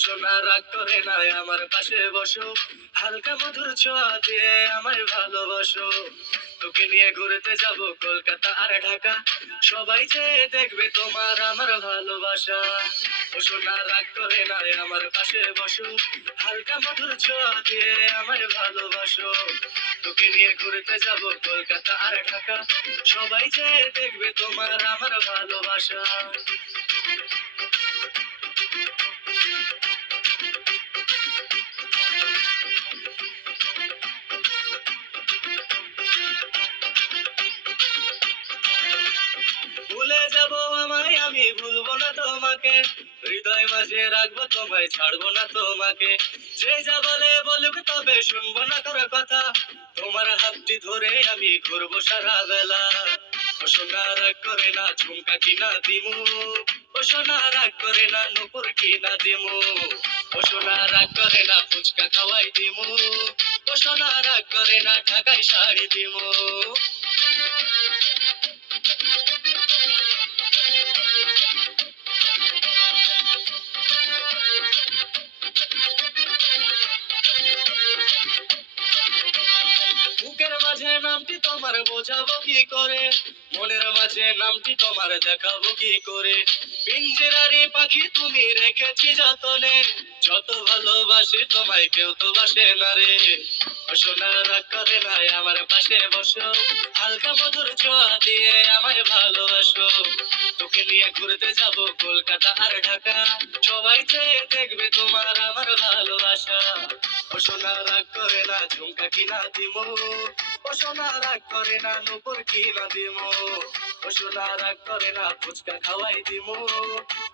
সোনা রাগ করে না আমার পাশে বসো। হালকা মধুর ছোঁয়া দিয়ে আমায় ভালোবাসো। তোকে নিয়ে ঘুরতে যাব কলকাতা আর ঢাকা। সবাই যে দেখবে তোমার আমার ভালোবাসা। ও সোনা রাগ করে না আমার পাশে বসো। হালকা মধুর ছোঁয়া দিয়ে আমায় ভালোবাসো। তোকে নিয়ে ঘুরতে যাব কলকাতা আর ঢাকা। সবাই যে দেখবে তোমার আমার ভালোবাসা। যাব আমায়, আমি ভুলবো না তোমাকে। হৃদয় মাঝে রাখব, তোমায় ছাড়বো না তোমাকে। যে যা বলে বলবে তবে শুনব না তোর কথা। তোমার হাতটি ধরে আমি ঘুরবো সারা বেলা ও সোনা, রাগ করে না, ঝুমকা কিনা দিমু। ও সোনা, রাগ করে না, নুপুর কিনা দিমু। ও সোনা, রাগ করে না, ফুচকা খাওয়াই দিমু। ও সোনা, রাগ করে না, ঢাকায় শাড়ি দিমু। মাঝে নামটি তোমার বোঝাবো কি করে? মনের মাঝে নামটি তোমার দেখাবো কি করে? পিঞ্জিরারি পাখি তুমি রেখেছি যতনে, যত ভালোবাসি তোমায় কেউ তো বাসে না রে। ও সোনা করে না আমার পাশে বসো। হালকা মধুর ছোঁয়া দিয়ে আমায় ভালোবাসো। তোকে নিয়ে ঘুরতে যাব কলকাতা আর ঢাকা। সবাই যে দেখবে তোমার আমার ভালোবাসা। ও সোনা রাগ করে না, ঝুমকা কিনা দিমু। ও সোনা রাগ করে না, নুপুর কিনা দিমু। সোনা রাগ করে না, ফুচকা খাওয়াই দিমু।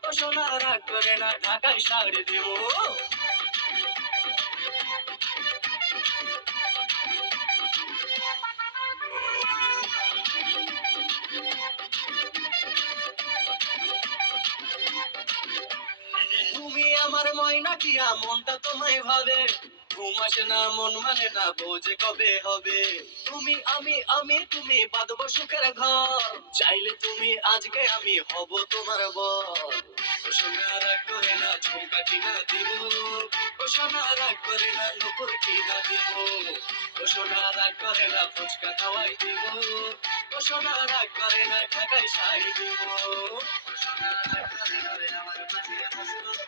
ও সোনা রাগ করে না, ঢাকায় শাড়ি দিমু। তুমি আমার ময়না টিয়া মনটা তোমায় ভাবে। ঘুম আসে না, মন মানে না বোঝে কবে হবে। তুমি আমি আমি, তুমি বাঁধব সুখের ঘর। চাইলে তুমি আজকে আমি হব তোমার বর। ও সোনা করে ঝুমকা কিনা দিব ও সোনা রাগ করে না নুপুর কিনা দিব ও সোনা রাগ করে না ফুচকা খাওয়াই দিব ও সোনা রাগ করে না ঢাকায় শাড়ি দিব ও সোনা রাগ আমার পাশে ভালোবাসা